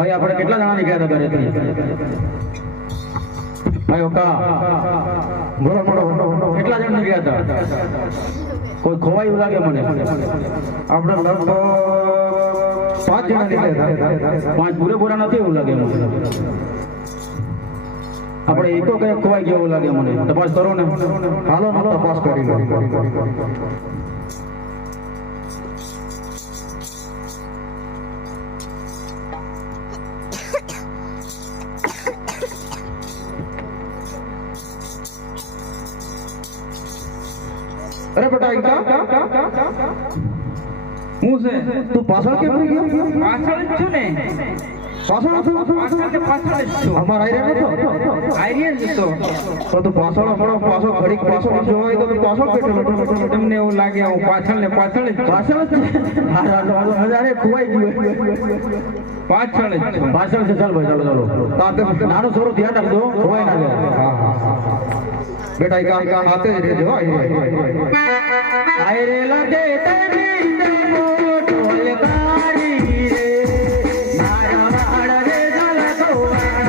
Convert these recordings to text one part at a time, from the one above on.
ભાઈ આપણે કેટલા જણા નીકળ્યા હતા ઘરેથી ભાઈ ઓકા બોલો બોલો કેટલા જણા નીકળ્યા હતા કોઈ ખોવાયું લાગે મને આપણે લગભગ 5 જણા નીકળ્યા હતા 5 પૂરેપૂરા નથી એવું લાગે મને આપણે એકો કઈ ખોવાઈ ગયો એવું લાગે મને તપાસ કરો ને હાલો ને તપાસ કરી લો अरे बेटा હું છે તું પાછળ કેમ રહી ગયો પાછળ જ છું ને પાછળ છું અમાર આઈરિયા નતો આઈરિયા જ તો તું પાછળ ઘડીક પાછળ જોવાય તો પાછળ બેઠો તમને એવું લાગે હું પાછળ જ હા હજારે ખોવાઈ ગયો પાછળ છે ચાલ ભાઈ ચાલો નાનો છોરો ધ્યાન રાખજો ખોવાય ના જાય હા बेटा का आते रहते हो आए रे लगे तेरी दमो ढोलकारी रे मारा वाड़ रे झलको वाड़ा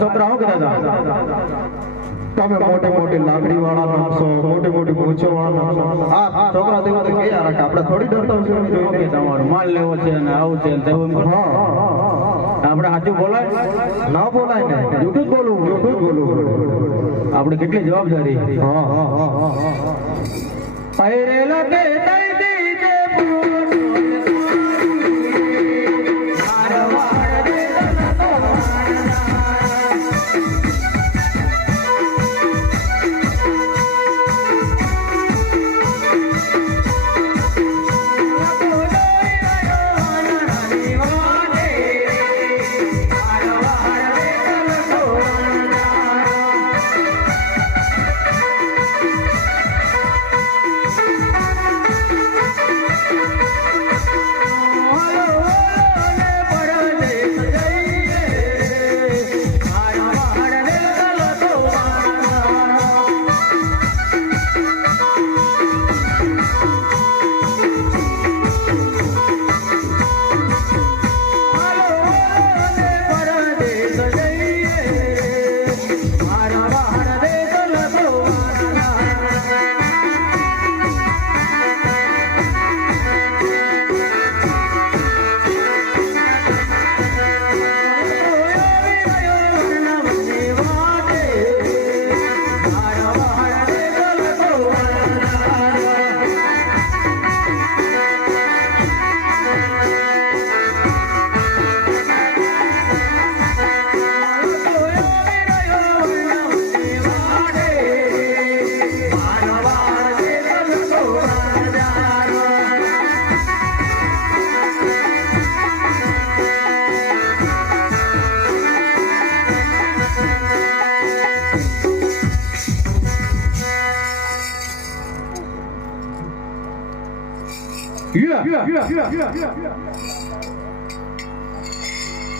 છોકરા શું કહેતા હતા તમે મોટી મોટી લાકડી વાળા નાખશો, મોટી મોટી મૂછો વાળા નાખશો. આ છોકરા તેવા તો ગયા રાખે, આપણે થોડી ડરતા હોય છે કે તમારો માલ લેવો છે ને આવું છે ને તેવું એમ. હા આપણે સાચું બોલાય ના બોલાય ને, જૂઠું જ બોલવું, જૂઠું જ બોલવું. આપણે કેટલી જવાબદારી. હા હા હા હા પહેરેલા કે દઈ દીજે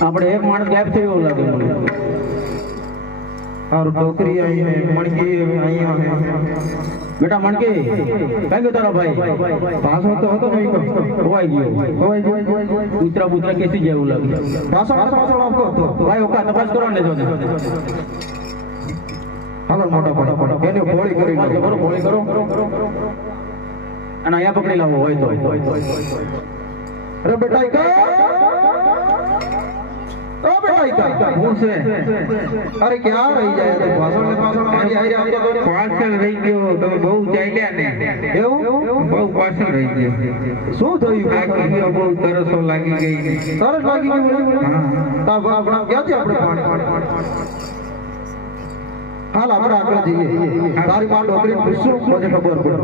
આપણે એક માણસ ગાયબ થયો એવું લાગે મને. और टोकरी आई है, मणकी आई है. બેટા મણકી કઈ ગયો તારો ભાઈ? पासो तो होतो नहीं तो ખોવાઈ ગયો. કૂતરા બૂતરા કેસી જાય એવું લાગે. पासो पासो आपको तो ભાઈ ઓકા તપાસ કરો ને જો हालो मोटा पड़ा केने बोली करी કરો ગોળી કરો અને અહીંયા પકડી લાવો હોય તો. अरे बेटा का ओ बेटा का હું છે अरे क्या रही जाए तो पासो ने पासो आई आई आपको तो પાછળ રહી ગયો. તમે બહુ ચાલ્યા ને એવું બહુ પાછળ રહી ગયો. શું થયું લાગી ગયો બહુ તરસો લાગી ગઈ. તરસ લાગી ગયું તા આપણા ક્યાં છે આપણે પાણી હાલ આપણે આગળ જઈએ. તારી માં ડોકરી પૂછશું મને ખબર પડે.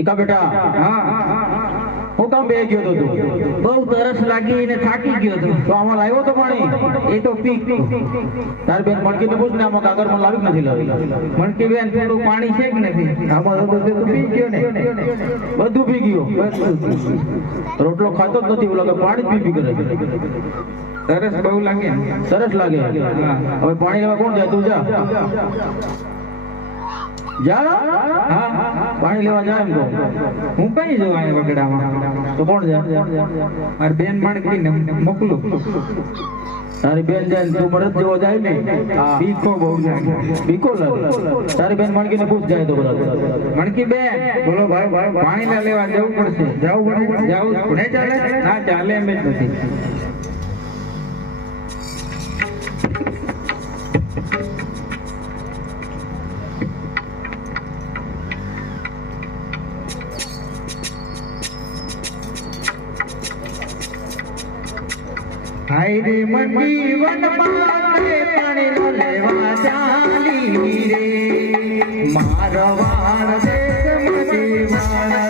એકા બેટા હા હું કામ બે ગયો તો તું? બહુ તરસ લાગી ને થાકી ગયો હતો. તો આમાં લાવ્યો તો પાણી? એ તો પી તારી બેન મણકીને પૂછ ને આમાં કાગળમાં લાવી કે નથી લાવી. મણકી બેન થોડું પાણી છે કે નથી? આમાં તો પી ગયો ને બધું પી ગયો. રોટલો ખાતો જ નથી એવું લાગે, પાણી જ પી કરે. તરસ બહુ લાગે. સરસ લાગે. હવે પાણી લેવા કોણ જાય? તું જા જા. હા પાણી લેવા જા એમ કહું. હું કઈ જઉં આ વગડામાં? તો કોણ જાય? મારી બેન મણકીને મોકલું. તારી બેન જાય તું મરદ જેવો જાય ને. બીકો બહુ લાગે. બીકો લાગે. તારી બેન મણકીને પૂછ જાય તો બધા. મણકી બેન બોલો ભાઈ પાણી ના લેવા જવું પડશે. જવું પડે ચાલે? ના ચાલે એમ જ નથી. હાય રે મંડી વનમાં પાણી નો લેવા ચાલી રે મારવાડ દેશ મંડી વાળા.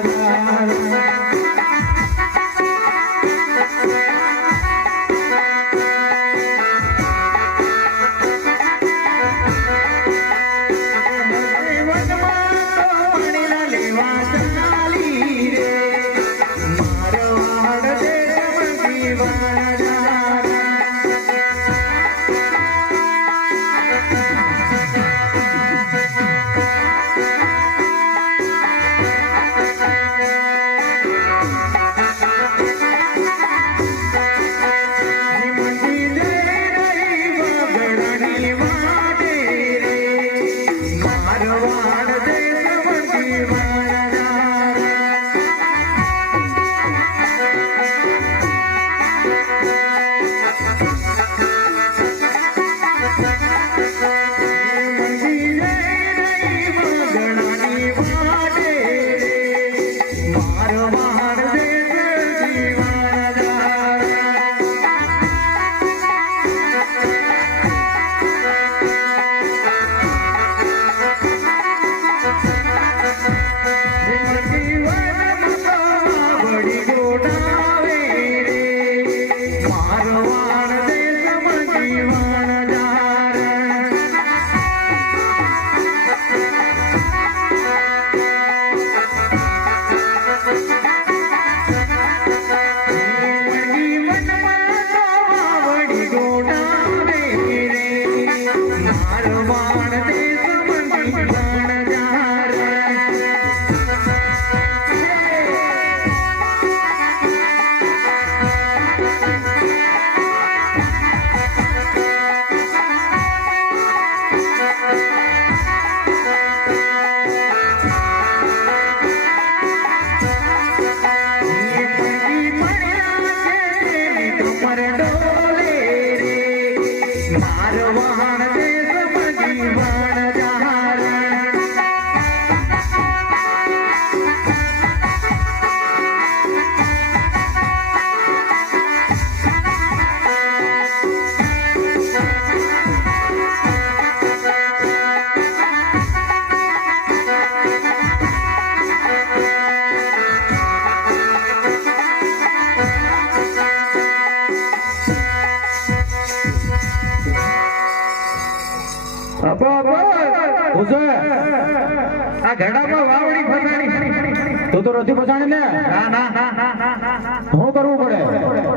આ ઘડામાં વાવડી ફસાણી તો નથી ફસાણી ને ના ના ના ના ના શું કરવું પડે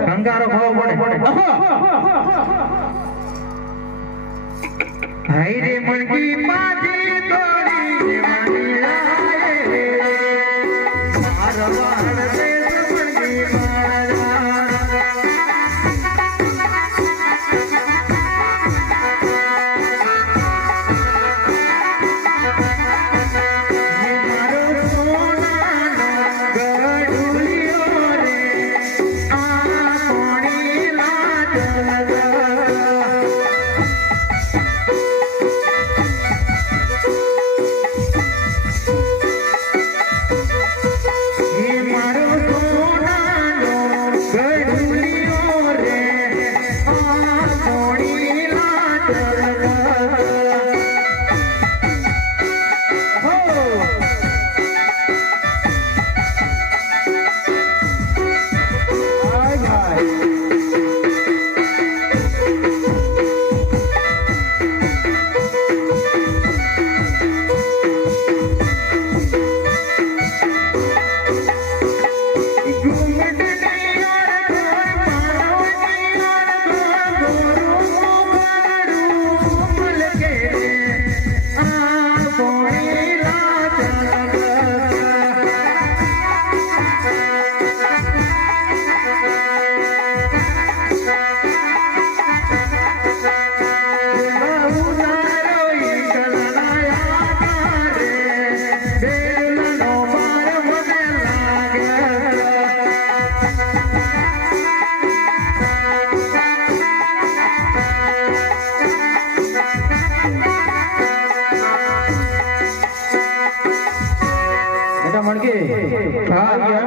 કંગારો ખાવો પડે હાય રે મણકી પાછી તોડી દેવાની લાગે મારવાડ રે મણકી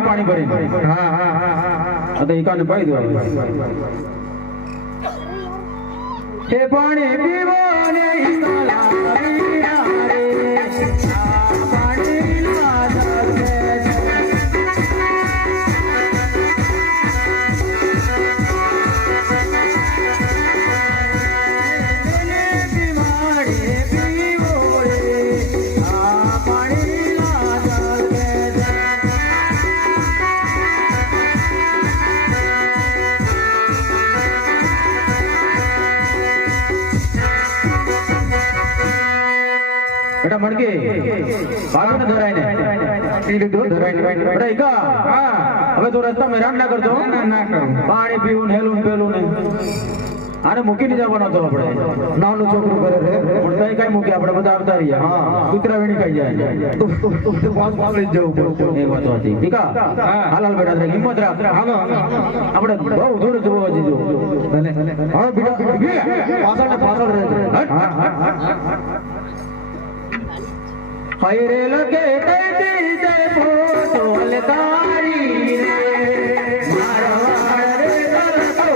પાણી ભરી હા તો એકાને પાઈ દો હે પાણી પીવાને ઈકાલા પીના રે આ પાણી ના દે बेटा मणके बाजू ने धराई ने टील दो धराई ने बेटा इका हां હવે તો રસ્તા મેરાન ના કરતો ના ના કરું પાણી પીવું ને હેલું પેલું ને આને મૂકીને જવાનો હતો આપણે. નાનું છોકરું કરે રે પણ તઈ કઈ મૂકી આપણે બધા આવતા રહીએ. હા. કૂતરા વીણી ખાઈ જાય. તો પાછળ જવું પડશે. એ વાત હતી. ટીકા હાલ હાલ બેટા હિંમત રાખ. હાલો આપણે બહુ દૂર જવું હજી જો. હા બેટા પાછળ ને પાછળ રહે. હાય રે લગે કઈ જય પોતોલ તારી રે મારવાડ રે તલકો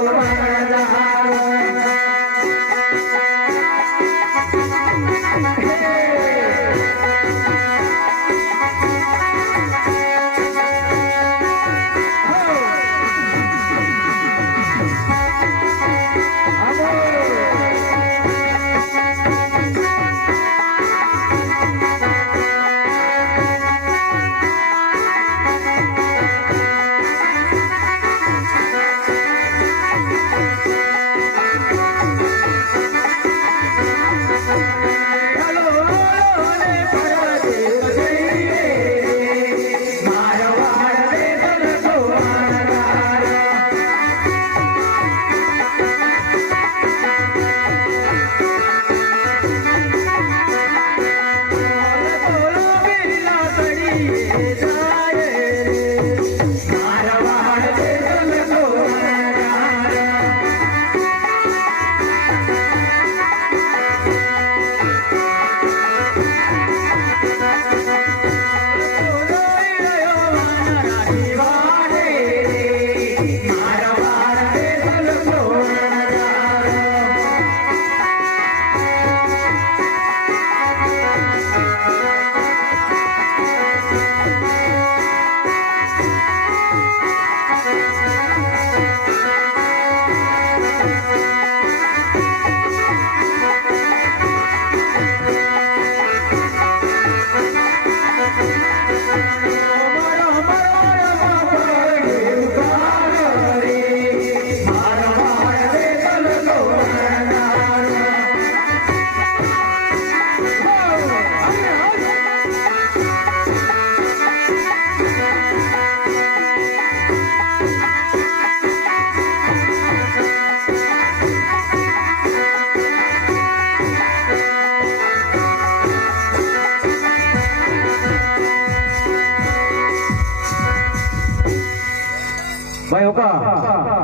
ભાઈ ઓકા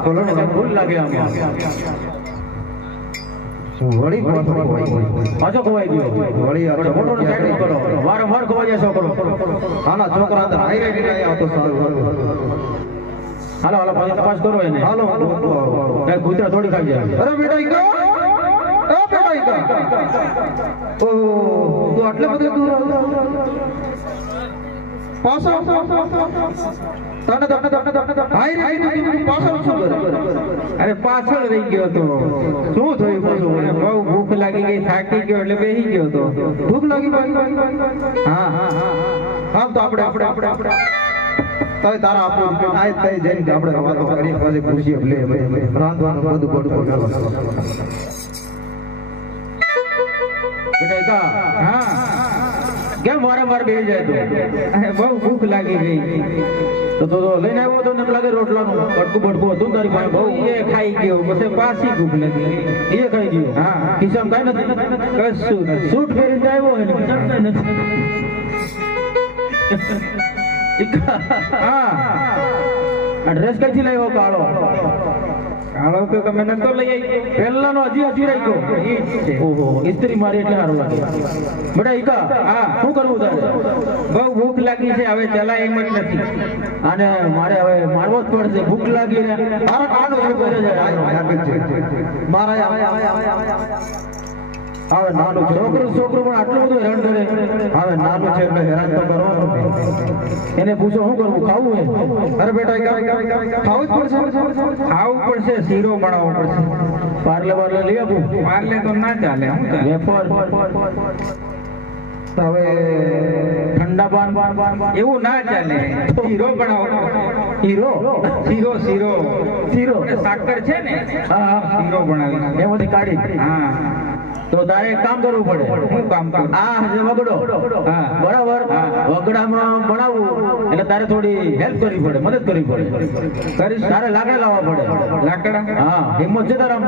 બોલો ને. ભૂલ લાગે આમાં. વળી પાછો ખોવાઈ ગયો. વળી આ આપણે મોટોને સાઈડ કરો. વારંવાર ખોવાઈ જાય છોકરો. આના છોકરા અંદર હાઈ રેડી નહીં આવતો સારું. હાલો હાલો પછી તપાસ કરો એને. હાલો હાલો કઈ કૂતરા થોડી ખાઈ જાય. અરે બેટા ઈકા એ બેટા ઈકા ઓ તું આટલે બધે દૂર પાછો તને હાઈ રેડી પાછળ શું કરે? અરે પાછળ રહી ગયો તો શું થયું પાછું? મને બહુ ભૂખ લાગી ગઈ, થાકી ગયો એટલે બેસી ગયો તો. ભૂખ લાગી ભાઈ? હા આમ તો આપણે તય તારા આપો આ તય જઈને આપણે વાતો કરી પછી ખુશી લે રાંધવાનું બધું પડતું બેટા એકા હા કેમ વારંવાર બેસી જાય તું? અરે બહુ ભૂખ લાગી ગઈ તો લઈને આવ્યો તો મને લાગે રોટલાનું બટકું હતું તારી પાસે બહુ બહુ. એ ખાઈ ગયો પછી પાછી ભૂખ લાગી ગઈ. એ ખાઈ ગયું. હા. ખિસ્સામાં કાંઈ નથી. કશું નથી. સૂટ પહેરીને આવ્યો હોય ને ખિસ્સામાં કાંઈ નથી. હા આ ડ્રેસ કઈથી લાવ્યો કાળો? કાળો તો તમે નતો લઈ આવી. પહેલાનો હજી રહી ગયો. ઓહો ઇસ્ત્રી મારી એટલે સારું લાગે. બેટા ઈકા હા. શું કરવું તારે? બહુ ભૂખ લાગી છે, હવે ચલાય એમ જ નથી. આને મારે હવે મારવો જ પડશે. ભૂખ લાગી ને તારા કાનો શું કરે છે? મારા હવે નાનું છોકરું પણ આટલું બધું હેરાન કરે. હવે નાનું છે એટલે હેરાન તો કરો. એને પૂછો શું કરવું, ખાવું હે? અરે બેટા ખાવું જ પડશે. ખાવું પડશે, શીરો બનાવવો પડશે. પાર્લે લઈ આપું? પાર્લે તો ના ચાલે. શું ચાલે? વેફર હવે ઠંડા પાન એવું ના ચાલે. શીરો બનાવો. હીરો શીરો શીરો સાકર છે ને, હા શીરો બનાવી. એમાંથી કાઢી હા તો તારે એક કામ કરવું પડે. હું કામ કરું? આ જે વગડો, હા. બરાબર, વગડામાં બનાવવું એટલે તારે થોડી હેલ્પ કરવી પડે, મદદ કરવી પડે. કરીશ. તારે લાકડા લાવવા પડે. લાકડા? હા, હિંમત છે તારા?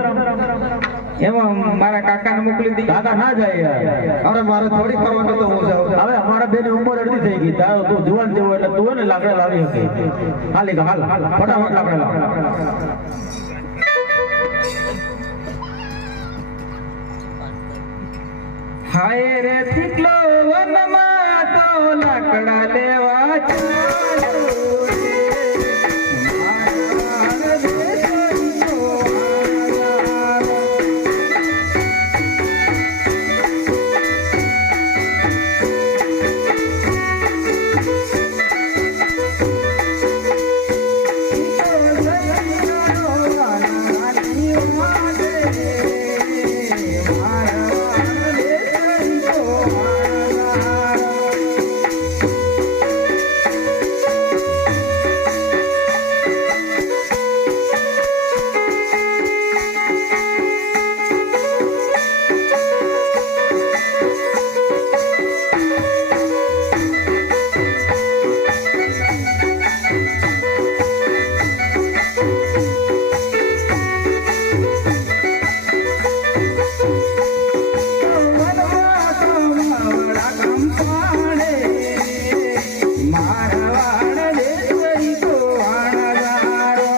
એમાં મારા કાકાને મોકલી દી. કાકા ના જાય યાર. અરે મારે થોડી ખાવાનું તો હું જાઉં. હવે અમારા બેની ઉંમર અડધી થઈ ગઈ. તારો તું જુવાન જેવો એટલે તું હે ને લાકડા લાવી શકે. હાલી હાલ ફટાફટ લાકડા લાવ. હાય રે ચીકલો વનમાં તો લાકડા લેવા ચાલ્યો રે. મારા દેશનો આધારો.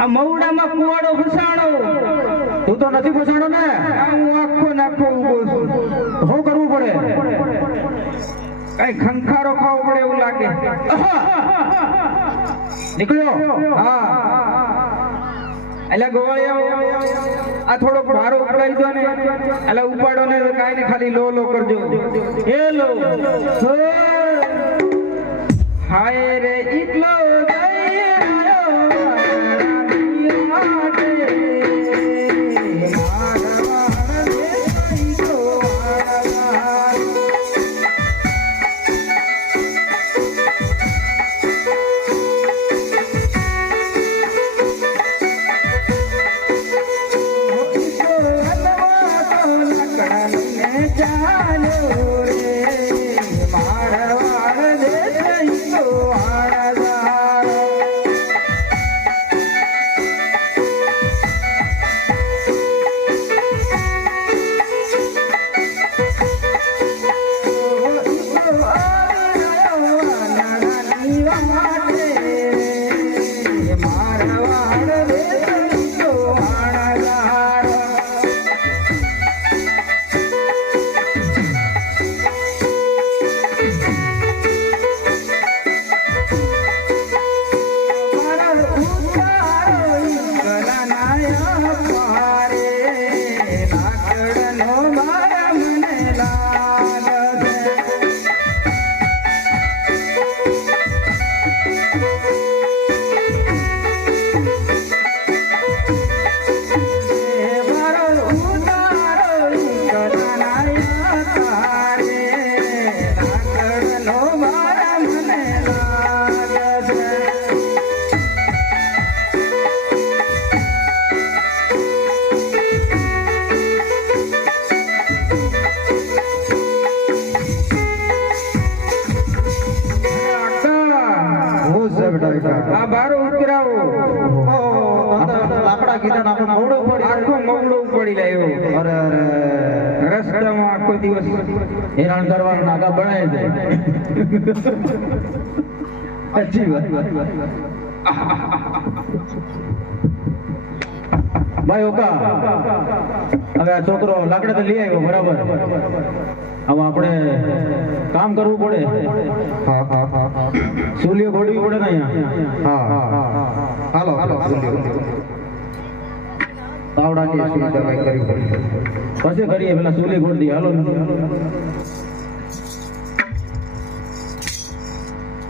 આ મવડામાં કુવાડો ફસાણો. તું તો નથી ફસાણો ને. આ હું આખો નાખો ઊભો છું. શું કરવું પડે? કઈ ખંખારો ખાવો પડે એવું લાગે. નીકળ્યો? હા. એટલે ગોવાળિયા આ થોડોક ભારો ઉપાડી દો ને. એટલે ઉપાડો ને કાંઈ ને ખાલી લો લો કરજો. એ લો. હાય રે એટલો આ બારો ઉતરાવો. લાકડા કીધા ને આપણે મોડું પડી. આખો મવડો ઉપાડી લાવ્યો. અરે અરે રસ્તામાં આખો દિવસ હેરાન કરવાનું નાગા બનાય છે. સાચી વાત. ભાઈ ઓકા હવે આ છોકરો લાકડા તો લઈ આવ્યો બરાબર, હવે આપણે કામ કરવું પડે, હા હા હા હા સૂલીઓ ગોળવી પડે ને અહીંયા. હા હા હાલો હાલો તાવડાની સુવિધા કઈ કરવી પડે. પછી કરીએ, પેલા સૂલી ગોળવી હાલો.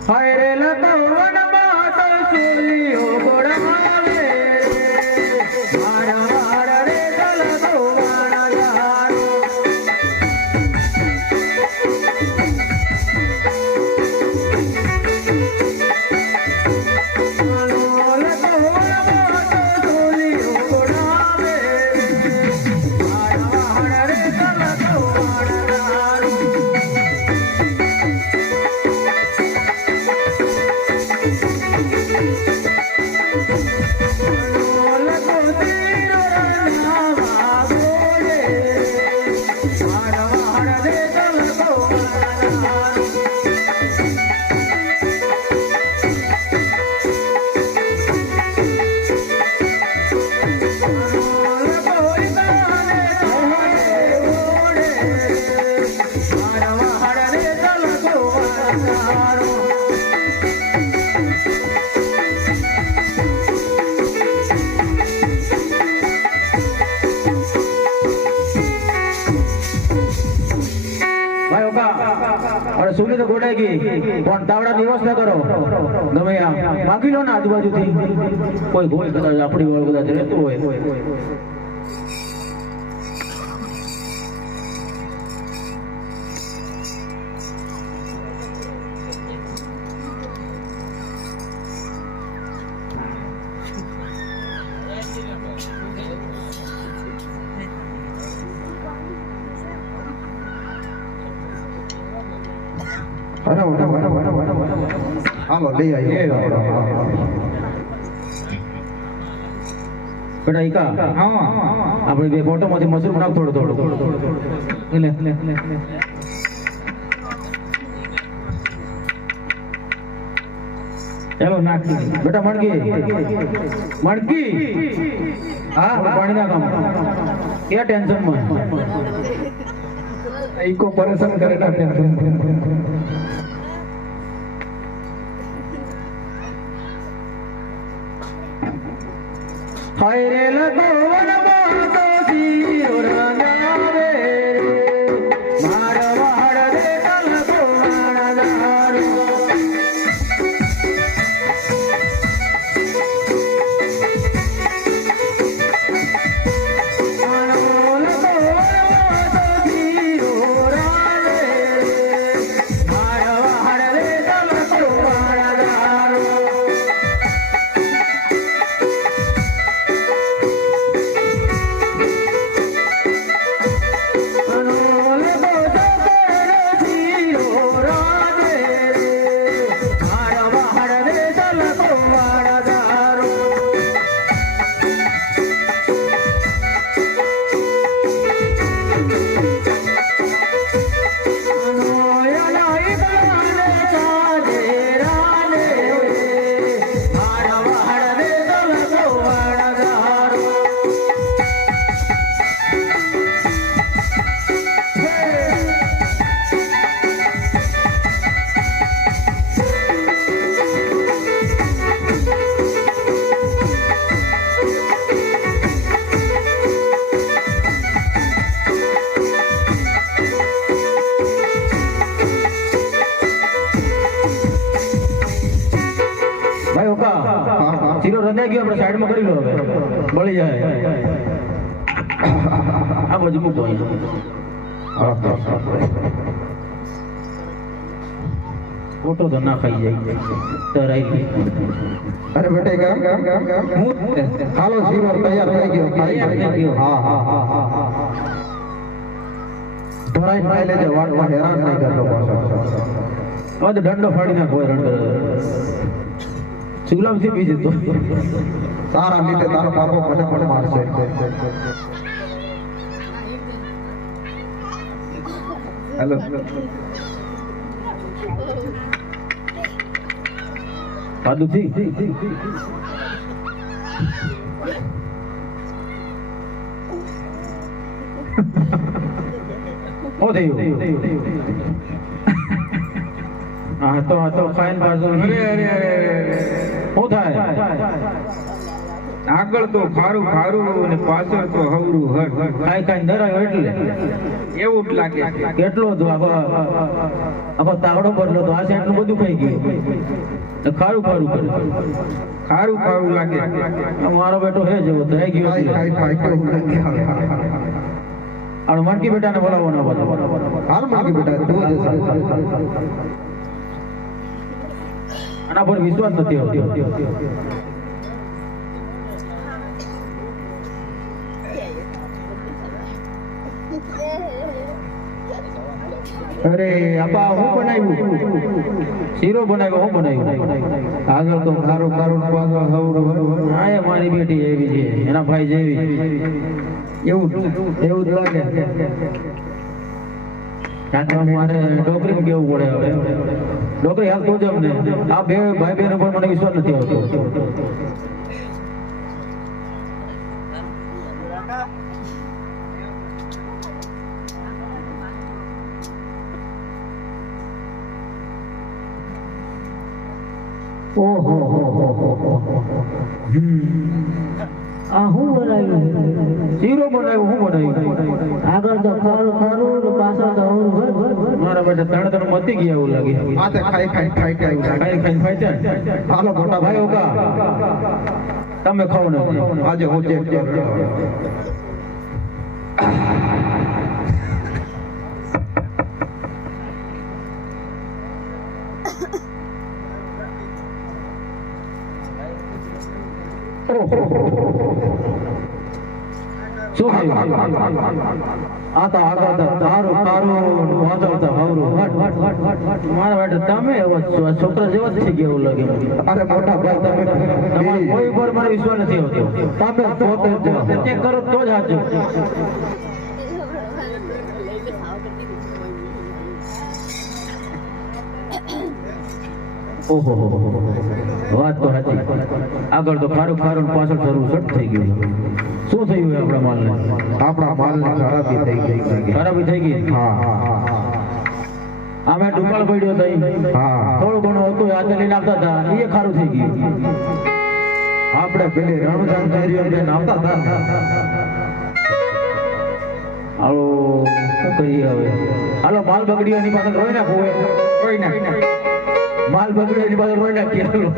હાય રે લતા વનમાં તો સૂલીઓ ગોળવાવે, મારા વાળ રે ગલતો વાણા યારો. સુલી તો ગોડાઈ ગઈ, પણ તાવડા વ્યવસ્થા કરો. ગમે માગી લો ને આજુબાજુથી, કોઈ ગોળ કદાચ આપણી વાળ કદાચ રહેતું હોય. હાલો લઈ આવ્યો. બેટા ઈકા, આપણે બે ફોટોમાંથી મશરૂમ નાખ થોડો થોડો. ચાલો નાખ બેટા. મણકી મણકી, હા પાણી ના કામ ક્યાં ટેન્શન માં ઈકો પરેશાન કરે ના ટેન્શન. હાય રે લતો વનમાં તો જીરો રંગાવે, મારા વાળ રે ગલતો વાણા યારો. શીરો રંધાઈ ગયો, આપણે સાઈડમાં કરી લો, હવે બળી જાય. આ બાજુ મૂકો. ફોટો તો ના ખાઈ જાય તરાઈ. અરે બેટા કામ હાલો શીરો તૈયાર થઈ ગયો. હા હા હા હા ધોરાઈ ખાઈ લેજે, વાટમાં હેરાન નહીં કરતો પાછો. હવે દંડો ફાડી નાખો હેરાન કરે. સુગલામ થી પી જતો તારા લીધે તારો બાપો મને પણ મારશે. હેલો સાદુથી ઓ થયું હા તો ફાઇન બાજુ અરે અરે અરે શું થાય આગળ તો ખારું ખારું અને પાછળ તો હવરું હર ખાઈ ધરાયો એટલે એવું જ લાગે કેટલો હતો આખો તાવડો બદલો તો આ એટલું બધું ખાઈ ગયું તો ખારું કરે ખારું ખારું લાગે મારો બેટો હે જેવો થઈ ગયો અને માનકી બેટાને બોલાવો ના બોલાવો હાલ માગી બેટા તું જ આના પર વિશ્વાસ નથી આવતો અરે આપા હું બનાવ્યું શીરો બનાવ્યો હું બનાવ્યું આગળ તો ખારું ખારું પાછળ હવરું હા એ મારી બેટી એવી છે એના ભાઈ જેવી એવું જ લાગે ક્યાંક મારે ડોકરી કેવું પડે હવે ડોકરી હાલ તો જ અમને આ બે ભાઈ બહેનો પર મને વિશ્વાસ નથી આવતો ઓહો આ હું બનાવ્યું શીરો બનાવ્યો હું બનાવ્યું આગળ તો ખારું ખારું ને પાછળ તો હવરું ભર મારા બેટા ત્રણ ત્રણ મતી ગયા એવું લાગે આ તો ખાઈ ખાઈ ખાઈ ફાઈટર હાલો મોટા ભાઈ ઓકા તમે ખાવ ને આજે હું ચેક શું થયું આ તો આગળ તારું વાંચો તો હવરું મારા બેટા તમે છોકરા જેવા જ થઈ ગયા એવું લાગે અરે મોટા ભાઈ તમારે કોઈ પર મારો વિશ્વાસ નથી આવતો તમે પોતે જ ચેક કરો તો જ હાચું ઓહો વાત તો સાચી આગળ તો ખારું ખારું પાછળ થરું સટ થઈ ગયું શું થયું આપણા માલને ખરાબી થઈ ગઈ ખરાબી થઈ ગઈ હા આમે ડુકાળ પડ્યો તઈ હા થોડું ઘણું હતું આજે લઈને આવતા હતા એ ખારું થઈ ગયું આપણે પેલી રણજાન ચારીઓને નામતા હતા હાલો શું કહીએ હવે હાલો માલ બગડ્યો એની પાસે રોઈ નાખો કોઈ ના માલ બગડ્યો એની પાસે રોઈ નાખીએ હાલો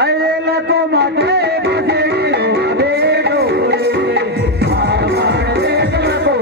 અરે લોકો માટે બસેડ્યો બેડો માર માર દેખ લોકો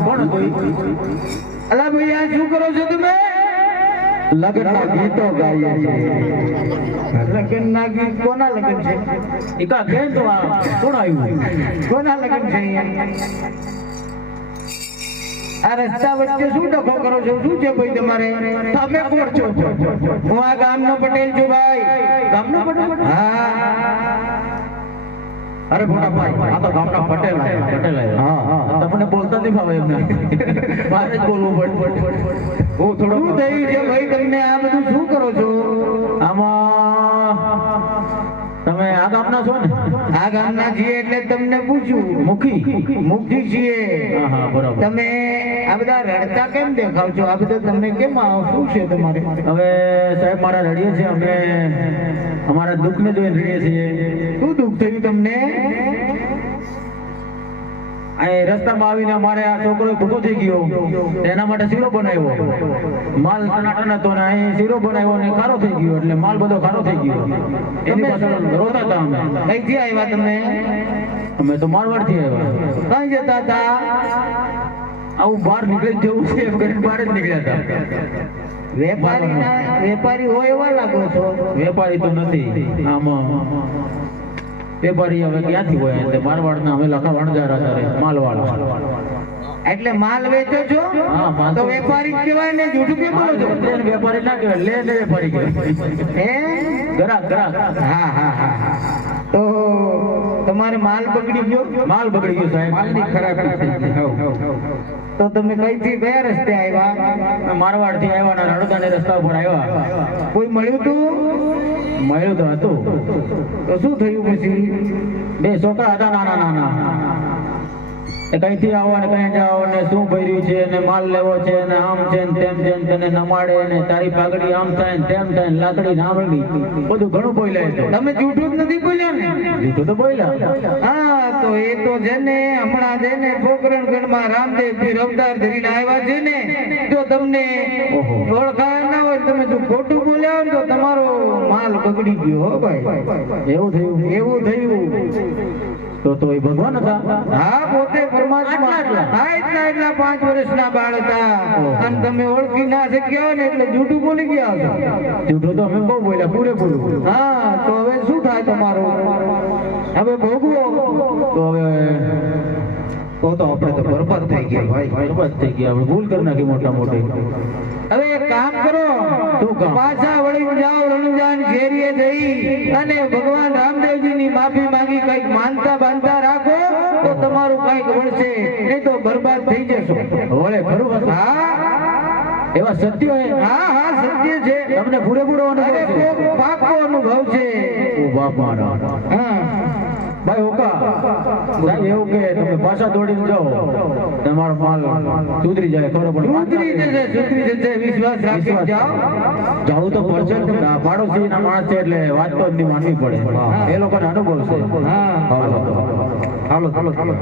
કોણ અલા ભાઈ આ શું કરો છો તમે લગ્નના ગીતો ગાઈએ છીએ લગ્ન ના ગીત કોના લગ્ન છે એકા કેમ તો આ કોણ આવ્યું કોના લગ્ન છે અહીંયા આ રસ્તા વચ્ચે શું ડખો કરો છો શું છે ભાઈ તમારે તમે કોણ છો હું આ ગામનો પટેલ છું ભાઈ ગામનો પટેલ હા અરે મોટા ભાઈ આ તો ગામના પટેલ આવ્યા હા તમને બોલતા નહીં ફાવે એમને મારે જ બોલવું પડે હું થોડો શું થયું છે ભાઈ તમને આ બધું શું કરો છો આમાં તમે આ ગામના છો ને આ ગામના છીએ એટલે તમને પૂછ્યું મુખી છીએ હા બરાબર તમે આ બધા રડતા કેમ દેખાવ છો આ બધા તમને કેમ શું છે તમારે હવે સાહેબ મારા રડીએ છીએ અમે અમારા દુઃખને જોઈને રડીએ છીએ શું દુઃખ થયું તમને અહીં રસ્તામાં આવીને અમારે આ છોકરો ભૂખો થઈ ગયો એના માટે શીરો બનાવ્યો માલ ટનાટન હતો ને અહીં શીરો બનાવ્યો ને ખારો થઈ ગયો એટલે માલ બધો ખારો થઈ ગયો એની પાછળ રોતા હતા અમે કઈથી આવ્યા તમે અમે તો મારવાડ થી આવ્યા કઈ જતા હતા આવું બહાર નીકળી જવું છે એમ કરીને બહાર જ નીકળ્યા હતા. વેપારી હોય એવા લાગો છો. વેપારી તો નથી આમાં. વેપારી હવે ક્યાંથી હોય એટલે મારવાડના અમે લખા વણજારા કરે માલવાળા. એટલે માલ વેચો છો હા, માલ તો તો- વેપારી જ કહેવાય ને, જૂઠું કેમ બોલો છો? એને વેપારી ના કહેવાય, લે ને વેપારી કહેવાય. હે? ગ્રાહક હા હા હા તો તમારે માલ બગડી ગયો? માલ બગડી ગયો સાહેબ. માલની ખરાબી થઈ ગઈ. હઉ. તો તમે કઈથી કયા રસ્તે આવ્યા? મારવાડ થી આવ્યા ને હળદાની રસ્તા ઉપર આવ્યા. કોઈ મળ્યું તું? મળ્યું તો હતું. તો શું થયું પછી? બે છોકરા હતા નાના નાના. એ કઈથી આવો ને કઈ જાઓ ને શું ભર્યું છે ને માલ લેવો છે ને આમ છે ને તેમ છે ને તને નમાડે ને તારી પાઘડી આમ થાય ને તેમ થાય ને લાકડી નામડી બધું ઘણું બોલ્યા છે. તમે જૂઠું જ નથી બોલ્યા ને? લીધું તો બોલ્યા. હા તો એ તો છે ને હમણાં છે ને પોકરણગઢમાં રામદેવજી અવતાર ધરીને આવ્યા છે ને, જો તમને ઓહો. ઓળખાણ ના હોય તમે જો ખોટું બોલ્યા હોય ને તો તમારો માલ બગડી ગયો હો ભાઈ. એવું થયું. એવું થયું. તો એ ભગવાન હતા. હા પોતે પરમાત્મા. આટલા. હા એટલા 5 વર્ષના બાળ હતા અને તમે ઓળખી ના શક્યા હોય ને એટલે જૂઠું બોલી ગયા છો. જૂઠું તો અમે બહુ બોલ્યા પૂરેપૂરું. હા તો હવે શું થાય તમારું? હવે ભોગવો. તો હવે તો આપણે તો બરબાદ થઈ ગયા ભાઈ. બરબાદ થઈ ગયા. આપણે ભૂલ કરી નાખી મોટા મોટી. હવે એક કામ કરો, શું કામ? પાછા વળી જાઓ રણુજાન શેરીએ જઈ અને ભગવાન રામદેવજીની માફી માંગી કઈક માનતા બાંધતા રાખો તો તમારું કઈક વળશે, નહીં તો બરબાદ થઈ જશો. વળે ખરું હતું. હા એવા સત્યો હે. હા હા સત્ય છે. તમને પૂરેપૂરો અરે અનુભવ છે. કોક પાકો અનુભવ છે. ઓ બાપ મારા. હા ભાઈ ઓકા સાહેબ એવું કે તમે પાછા દોડીને જાઓ તમારો માલ સુધરી જાય ખબર પડે. સુધરી જશે વિશ્વાસ રાખી જાઓ. જવું તો પડશે જ ને. પાડોશીના માણસ છે એટલે વાત તો જ નહીં માનવી પડે. એ લોકોને અનુભવ છે. હા હાલો. હાલો હાલો હાલો.